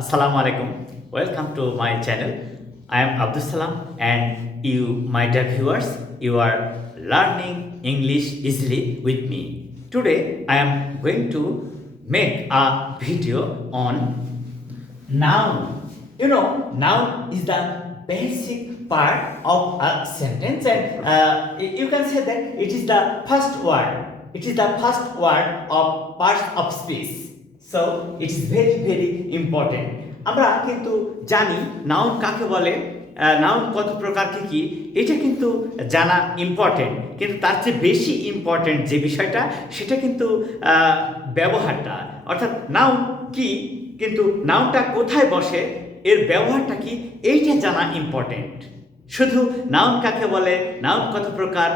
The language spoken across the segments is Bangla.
Assalamu alaikum. Welcome to my channel. I am Abdus Salam, and you, my dear viewers, you are learning English easily with me. Today, I am going to make a video on noun. Noun is the basic part of a sentence, and you can say that it is the first word. It is the first word of parts of speech. So it is very important. আমরা কিন্তু জানি নাউন কাকে বলে, নাউন কত প্রকার কি এটা কিন্তু জানা ইম্পর্টেন্ট, কিন্তু তার চেয়ে বেশি ইম্পর্টেন্ট যে বিষয়টা সেটা কিন্তু ব্যবহারটা, অর্থাৎ নাউন কি, কিন্তু নাউনটা কোথায় বসে, এর ব্যবহারটা কি, এইটা জানা ইম্পর্টেন্ট। শুধু নাউন কাকে বলে, নাউন কত প্রকার,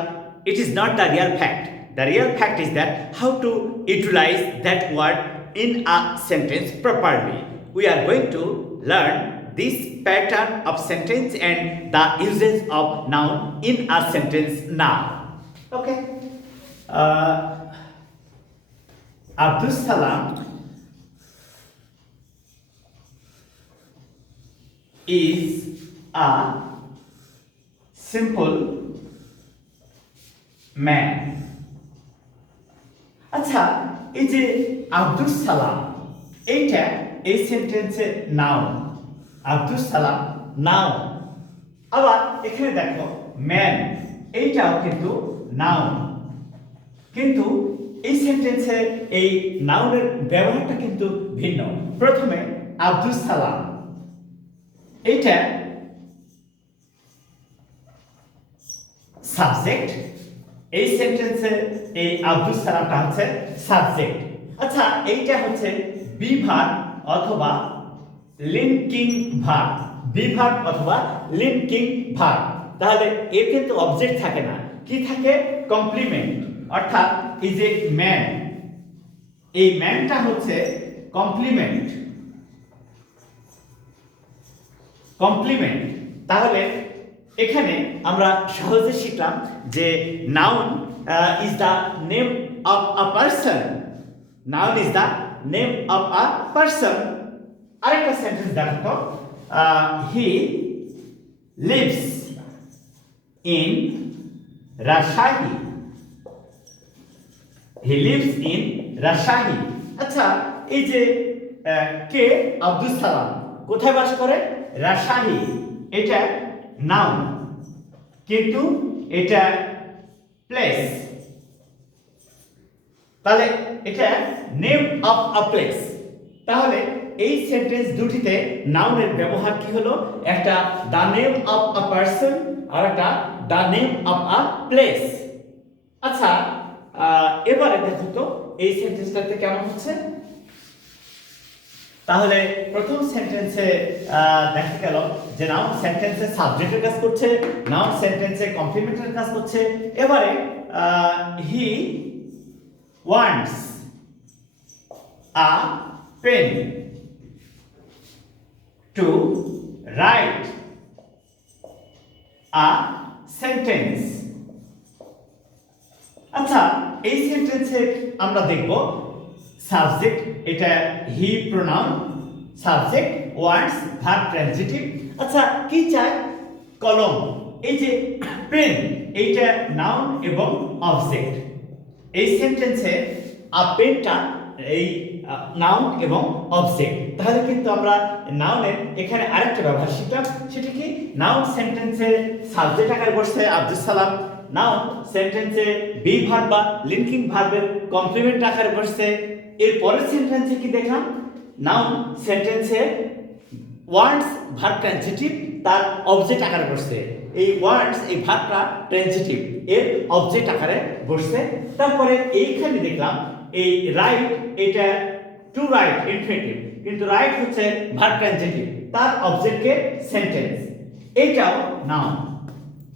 it is not the real fact. The real fact is that how to utilize that word in a sentence properly. We are going to learn this pattern of sentence and the uses of noun in a sentence now. Okay. Abdus Salam is a simple man. আচ্ছা, এই যে আব্দুস সালাম, এইটা এই সেন্টেন্সের নাউন। আব্দুস সালাম নাউন। আবার এখানে দেখো ম্যান, এইটাও কিন্তু নাউন, কিন্তু এই সেন্টেন্সে এই নাউনের ব্যবহারটা কিন্তু ভিন্ন। প্রথমে আব্দুস সালাম, এইটা সাবজেক্ট, এই সেন্টেন্সে এই আব্দুস সালামটা হচ্ছে সাবজেক্ট। আচ্ছা, এইটা হচ্ছে বি ভার্ব অথবা লিঙ্কিং ভার্ব, বি ভার্ব অথবা লিঙ্কিং ভার্ব। তাহলে এর কিন্তু অবজেক্ট থাকে না, কি থাকে, কমপ্লিমেন্ট। অর্থাৎ এই যে ম্যান, এই ম্যানটা হচ্ছে কমপ্লিমেন্ট, কমপ্লিমেন্ট। তাহলে এখানে আমরা সহজে শিখলাম যে noun is the name of a person, noun is the name of a person. আরেকটা সেন্টেন্স দেখো, he lives in Rajshahi, he lives in Rajshahi. আচ্ছা, এই যে কে আব্দুস সালাম কোথায় বাস করে, রাজশাহী, এটা নাউন, কিন্তু এটা প্লেস। তাহলে এটা নেম অফ আ প্লেস। তাহলে এই সেন্টেন্স দুটিতে নাউনের ব্যবহার কি হলো, একটা the name of a person আর একটা the name of a place. আচ্ছা, এবারে দেখো তো এই সেন্টেন্সটাতে কেমন হচ্ছে। তাহলে প্রথম সেন্টেন্সে দেখা গেল যে নাউন সেন্টেন্সে সাবজেক্টের কাজ করছে, নাউন সেন্টেন্সে কমপ্লিমেন্টের কাজ করছে। এবারে he wants a pen to write a sentence. আচ্ছা, এই সেন্টেন্সে আমরা দেখব সাবজেক্ট, এটা he pronoun, subject wants verb transitive. আচ্ছা, কি চায়, কলম। এই যে পেন, এইটা নাউন এবং অবজেক্ট। এই সেন্টেন্সে আ পেনটা এই নাউন এবং অবজেক্ট। তাহলে কিন্তু আমরা নাউনের এখানে আরেকটা ব্যবহার শিখলাম, সেটা কি, নাউন সেন্টেন্সে সাবজেক্ট আকারে বসছে আব্দুস সালাম, নাউন সেন্টেন্সে বি ভার্ব বা লিঙ্কিং ভার্বের কমপ্লিমেন্ট আকারে বসছে। এর পরের সেন্টেন্সে কি দেখলাম, নাউন সেন্টেন্সে ওয়ান্টস ভার্ব ট্রানজিটিভ, তার অবজেক্ট আকারে বসছে। এই ওয়ান্টস, এই ভার্বটা ট্রানজিটিভ, এর অবজেক্ট আকারে বসছে। তারপরে এইখানে দেখলাম এই রাইট, এটা টু রাইট ইনফিনিটিভ, কিন্তু রাইট হচ্ছে ভার্ব ট্রানজিটিভ, তার অবজেক্টকে সেন্টেন্স। এইটাও নাউন,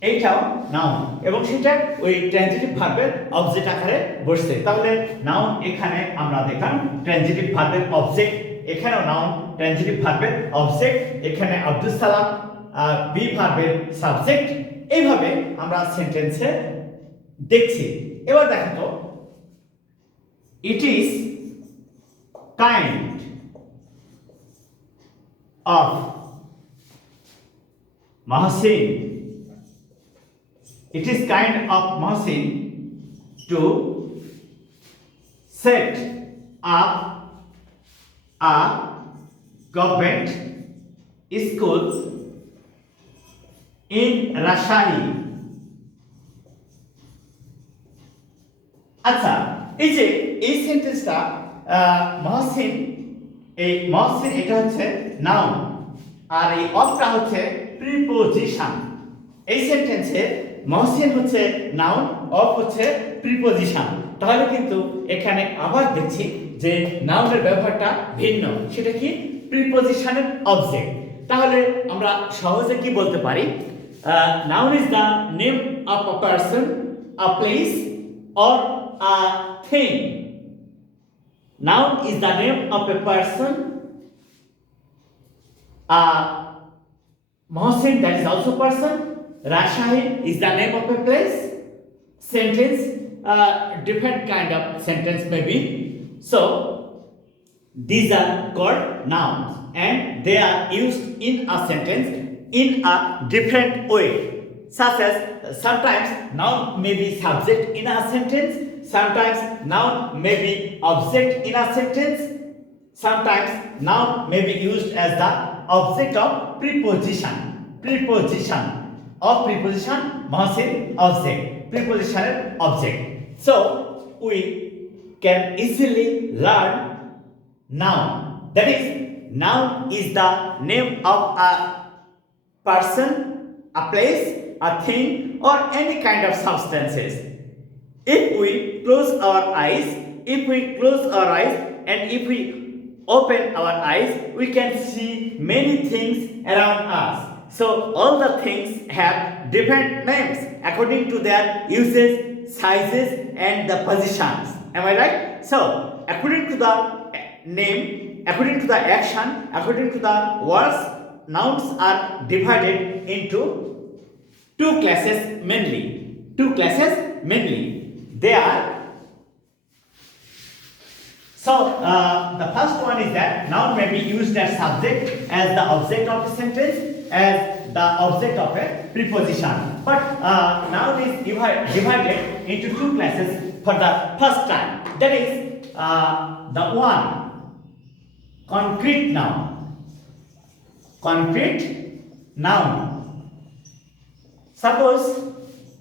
এইটাও নাউন, এবং সেটা ওই ট্রানজিটিভ ভার্বের অবজেক্ট আকারে বসছে। তাহলে নাউন এখানে আমরা দেখলাম ট্রানজিটিভ ভার্বের অবজেক্ট, এখানেও নাউন ট্রানজিটিভ ভার্বের অবজেক্ট, এখানে আব্দুস সালাম বি ভার্বের সাবজেক্ট। এইভাবে আমরা সেন্টেন্সে দেখছি। এবার দেখো তো, it is kind of Mohsin. It is kind of Mohsin to set up a government school in Rajshahi. আচ্ছা, এই সেন্টেন্সটা মহসিন, এই মহসিন এটা হচ্ছে নাউন আর এই অফটা হচ্ছে প্রিপোজিশন। এই সেন্টেন্সে মহসিন হচ্ছে নাউন, অফ হচ্ছে প্রিপোজিশন। তাহলে কিন্তু এখানে আবার দেখছি যে নাউনের ব্যবহারটা ভিন্ন, সেটা কি প্রিপোজিশনের অবজেক্ট। তাহলে আমরা সহজে কি বলতে পারি, noun is the name of a person, a place or a thing. Noun is the name of a person. Mohsin, that is also person. Rajshahi is the name of a place. Sentence, different kind of sentence maybe. So these are called nouns and they are used in a sentence in a different way. Such as sometimes noun may be subject in a sentence, sometimes noun may be object in a sentence, sometimes noun may be used as the object of preposition. Preposition of preposition, Mohsin object, preposition object. So we can easily learn noun. That is, noun is the name of a person, a place, a thing, or any kind of substances. If we close our eyes, and if we open our eyes, we can see many things around us. So all the things have different names according to their uses, sizes, and the positions. Am I right? So according to the name, according to the action, according to the words, nouns are divided into two classes mainly. They are, so the first one is that noun may be used as subject, as the object of a sentence, as the object of a preposition. But noun is divided into two classes for the first time. That is the one, concrete noun. Suppose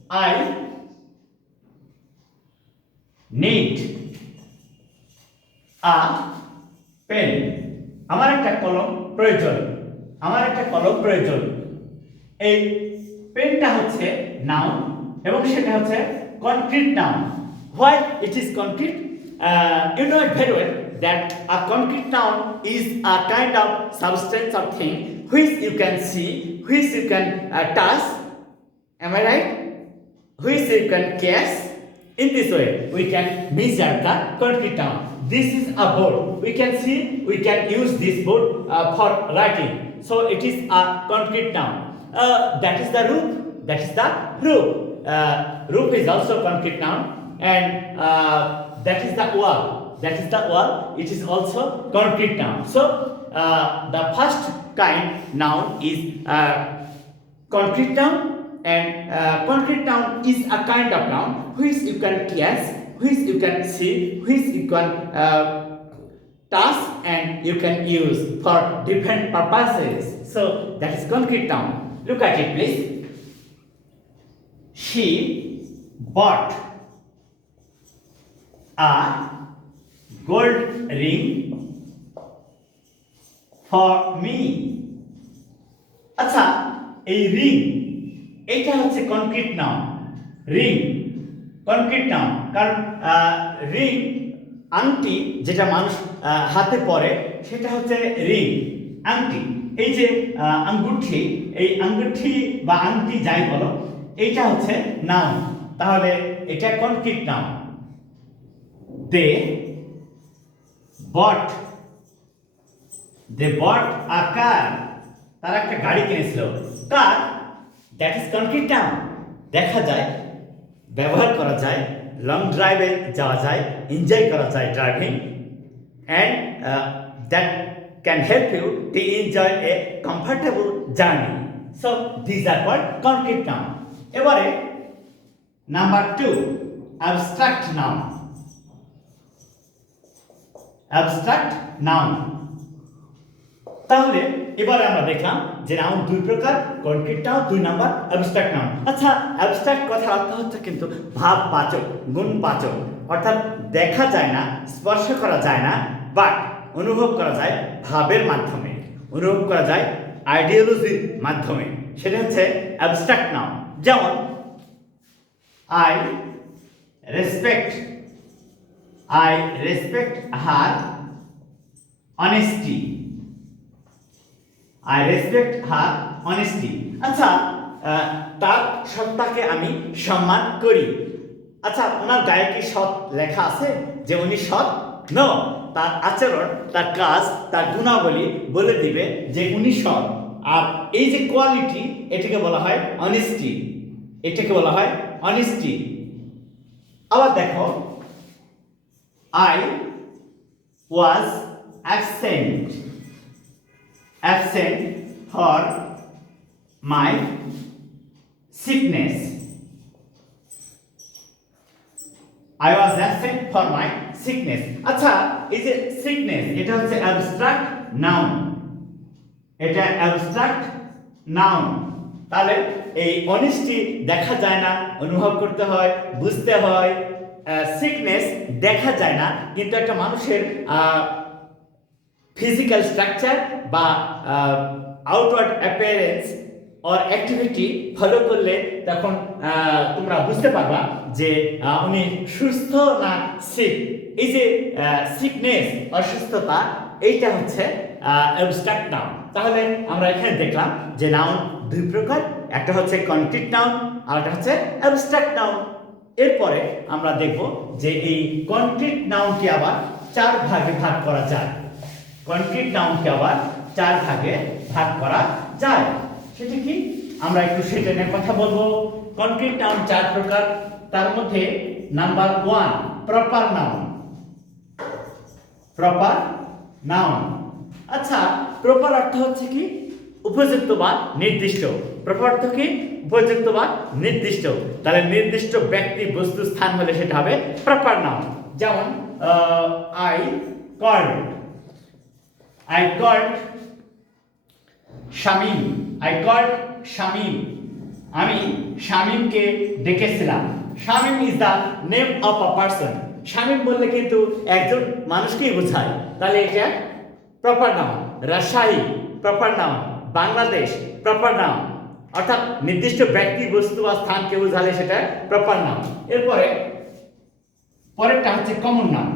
I need a pen. আমার একটা কলম প্রয়োজন। এই পেনটা হচ্ছে নাউন এবং সেটা হচ্ছে concrete noun. Why it is concrete? You know it very well that a concrete noun is a kind of substance or thing which you can see, which you can touch. Am I right? Which you can catch. In this way, we can measure the concrete noun. This is a board. We can see, we can use this board for writing. So it is a concrete noun. That is the roof. Roof is also concrete noun. And that is the wall. It is also concrete noun. So the first kind noun is concrete noun. And concrete noun is a kind of noun which you can catch, which you can see, which you can touch, and you can use for different purposes. So that is concrete noun. Look at it, please. She bought a gold ring for me. আচ্ছা, এই রিং, এইটা হচ্ছে কনক্রিট নাউন। কারণ রিং, আংটি যেটা মানুষ হাতে পরে সেটা হচ্ছে রিং, আংটি। এই যে আঙ্গুঠি, এই আঙ্গুঠি বা আংটি যাই বলো, এইটা হচ্ছে নাউন। তাহলে এটা কনক্রিট নাউন। দে বট আ কার, তারা একটা গাড়ি কিনেছিল। কার, দ্যাট ইজ কনক্রিট নাউন। দেখা যায়, ব্যবহার করা যায়, লং ড্রাইভে যাওয়া যায়, এনজয় করা যায় driving, and that can help you to enjoy a comfortable journey. So these are called concrete noun. এবারে number 2, abstract noun. Abstract noun. তাহলে এবারে আমরা দেখলাম যে নাউন দুই প্রকার, concrete noun 2 number, abstract noun. আচ্ছা, অ্যাবস্ট্রাক্ট কথার অর্থ হচ্ছে কিন্তু ভাববাচক, গুণবাচক, অর্থাৎ দেখা যায় না, স্পর্শ করা যায় না, বাট অনুভব করা যায় ভাবের মাধ্যমে, অনুভব করা যায় আইডিওলজির মাধ্যমে, সেটা হচ্ছে অ্যাবস্ট্রাক্ট নাউন। যেমন I respect her honesty. I respect her honesty. আচ্ছা, তার সত্তাকে আমি সম্মান করি। আচ্ছা, ওনার গায়ে কি সৎ লেখা আছে যে উনি সৎ? নো, তার আচরণ, তার কাজ, তার গুণাবলী বলে দিবে যে উনি সৎ। আর এই যে কোয়ালিটি, এটাকে বলা হয় অনেস্টি, এটাকে বলা হয় অনেস্টি। আবার দেখো, I was absent for my sickness. I was absent for my sickness. আচ্ছা, এই যে sickness, এটা হচ্ছে abstract noun, এটা abstract noun। তাহলে এই honesty দেখা যায় না, অনুভব করতে হয়, বুঝতে হয়। sickness দেখা যায় না, কিন্তু একটা মানুষের ফিজিক্যাল স্ট্রাকচার বা outward appearance or activity follow করলে তখন তোমরা বুঝতে পারবা যে উনি সুস্থ না সিক। এই যে সিকনেস, অসুস্থতা, এইটা হচ্ছে অ্যাবস্ট্রাক্ট নাউন। তাহলে আমরা এখানে দেখলাম যে নাউন দুই প্রকার, একটা হচ্ছে কনক্রিট নাউন আর একটা হচ্ছে অ্যাবস্ট্রাক্ট নাউন। এরপরে আমরা দেখব যে এই কনক্রিট নাউনকে আবার 4 ভাগে ভাগ করা যায়। কনক্রিট নাউনকে আবার 4 ভাগে ভাগ করা যায়। সেটা কি, আমরা একটু সেটা নিয়ে কথা বলবো। কনক্রিট নাউন 4 প্রকার, তার মধ্যে number 1, proper noun. Proper noun. আচ্ছা, প্রপার অর্থ হচ্ছে কি? উপযুক্ত বা নির্দিষ্ট। প্রপার অর্থ কি? উপযুক্ত বা নির্দিষ্ট। তাহলে নির্দিষ্ট ব্যক্তি, বস্তু, স্থান হলে সেটা হবে প্রপার নাউন। যেমন I called শামীম। আমি শামীমকে ডেকেছিলাম। Shamim is the name of a person. Shamim বললে কিন্তু একজন মানুষকেই বোঝায়, তাহলে এটা proper noun. Rajshahi proper noun. Bangladesh proper noun, অর্থাৎ নির্দিষ্ট ব্যক্তি, বস্তু বা স্থানকে বোঝালে সেটা প্রপার নাউন। এরপরে পরেরটা হচ্ছে কমন নাউন।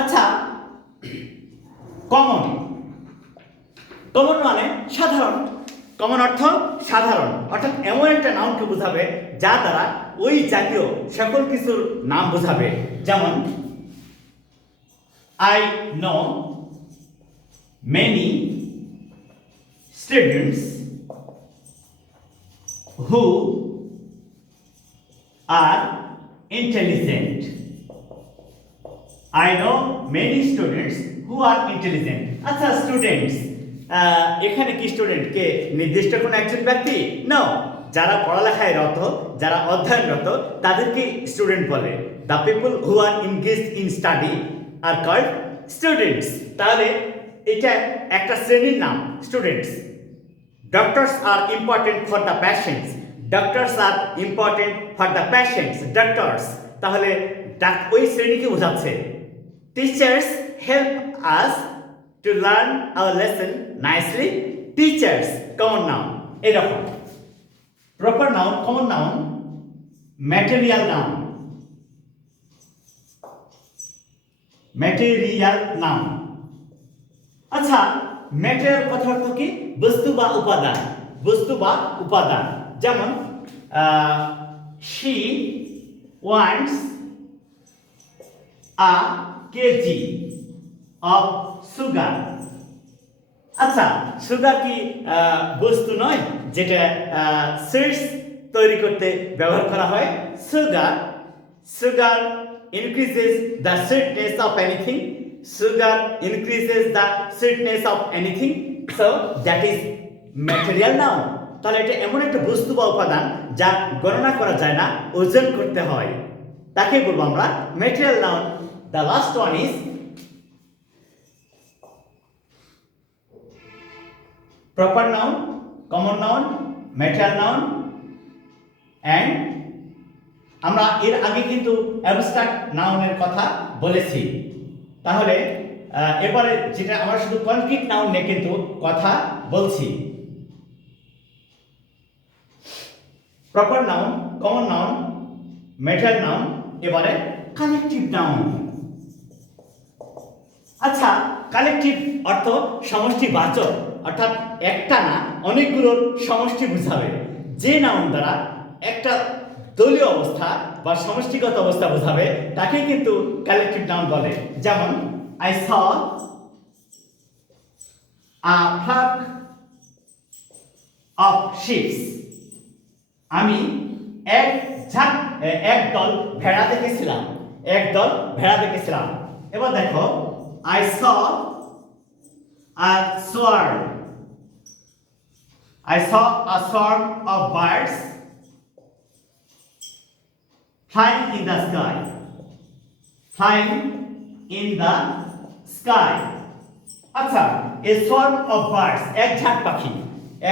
আচ্ছা, কমন মানে সাধারণ। কমন অর্থ সাধারণ, অর্থাৎ এমন একটা নাউনকে বোঝাবে যা দ্বারা ওই জাতীয় সকল কিছুর নাম বোঝাবে। যেমন I know many students who are intelligent. I know many students who are intelligent. আচ্ছা, স্টুডেন্টস, এখানে কি স্টুডেন্ট কে নির্দিষ্ট কোনো একজন ব্যক্তি? নো, যারা পড়ালেখায় রত, যারা অধ্যয়নরত, তাদেরকে স্টুডেন্ট বলে। The people who are engaged in study are called students. তাহলে এটা একটা শ্রেণীর নাম, students. Doctors are important for the patients. Doctors are important for the patients, doctors. তাহলে ওই শ্রেণীকে বোঝাচ্ছে। Teachers help us to learn our lesson nicely. Teachers, common noun. এরকম proper noun, common noun, material noun. Material noun. আচ্ছা, ম্যাটেরিয়াল কথা অর্থ কি? বস্তু বা উপাদান। বস্তু বা উপাদান। যেমন she wants a kg of sugar. আচ্ছা, সুগার কি বস্তু নয় যেটা সুইটস তৈরি করতে ব্যবহার করা হয়? Sugar increases the sweetness of anything. sugar increases the sweetness of anything, so that is material noun. তাহলে এটা এমন একটা বস্তু বা উপাদান যা গণনা করা যায় না, ওজন করতে হয়, তাকে বলবো আমরা material noun. The last one is proper noun, common noun, material noun and আমরা এর আগে কিন্তু অ্যাবস্ট্রাক্ট নাউনের কথা বলেছি। তাহলে এবারে যেটা আমরা শুধু কনক্রিট নাউন নিয়ে কিন্তু কথা বলছি। Proper noun, common noun, material noun, এবারে কালেকটিভ নাউন। আচ্ছা, কালেকটিভ অর্থ সমষ্টিবাচক, অর্থাৎ একটা না অনেকগুলোর সমষ্টি বোঝাবে। যে নাউন দ্বারা একটা দলীয় অবস্থা বা সমষ্টিগত অবস্থা বোঝাবে তাকে কিন্তু কালেকটিভ নাউন বলে। যেমন I saw a flock of sheep, আমি একদল ভেড়া দেখেছিলাম, একদল ভেড়া দেখেছিলাম। এবার দেখো I saw a swarm, I saw a swarm of birds flying in the sky, flying in the sky. আচ্ছা, a swarm of birds, এক ঝাঁক পাখি,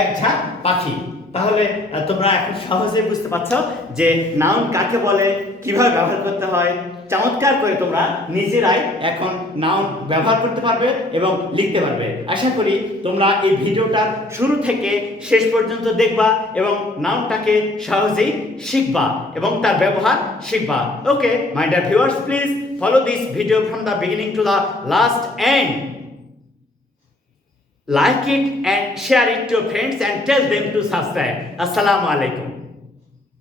এক ঝাঁক পাখি। তাহলে তোমরা এখন সহজেই বুঝতে পারছো যে নাউন কাকে বলে, কিভাবে ব্যবহার করতে হয়। চমৎকার করে তোমরা নিজেরাই এখন নাউন ব্যবহার করতে পারবে এবং লিখতে পারবে। আশা করি তোমরা এই ভিডিওটার শুরু থেকে শেষ পর্যন্ত দেখবা এবং নাউনটাকে সহজেই শিখবা এবং তার ব্যবহার শিখবা। Okay my dear viewers, please follow this video from the beginning to the last end. Like it and share it to your friends and tell them to subscribe. Assalamu alaikum.